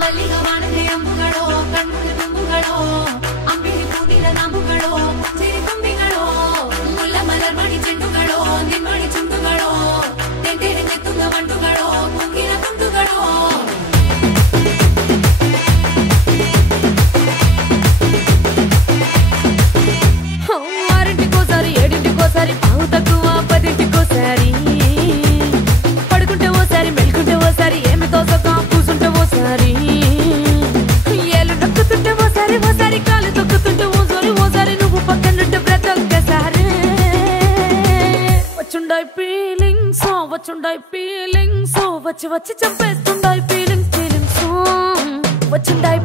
ಮಲ್ಲಿಗ ಮಾಡದೆ ಅಂಬುಗಳೋ ಕಣ್ಮುಡಿ ತುಂಬುಗಳೋ ಅಂಬಿಳಿ ಕೂದಿನ ನಾಂಬುಗಳೋ ಸಿರಿ ತುಂಬಿಗಳೋ ಮುಲ್ಲ ಮಲರ್ ಮಾಡಿ ಚೆಂಡುಗಳೋ ನಿಮ್ಮಡಿ ಚುಂಡುಗಳೋ ತೆಂಟೆರೆ ತೆತ್ತುಂಗ ಬಂಡುಗಳೋ ಮುಗ್ಗಿನ ತುಂಡುಗಳೋ ఆరింటికోసారి ఏడింటికోసారి పావు తక్కువ పదింటికోసారి పడుకుంటే ఓసారి మెలుకుంటే ఓసారి ఏమి తోసక కూసుంటే ఓసారి ఏలు నొక్కుతుంటే ఓసారి ఓసారి కాలు తొక్కుతుంటే ఓసారి నువ్వు పక్కనుంటే బ్రతొక్కసారి వచ్చుండాయి ఫీలింగ్స్ వచ్చి వచ్చి చంపేస్తుండాయి ఫీలింగ్స్ వచ్చుండాయి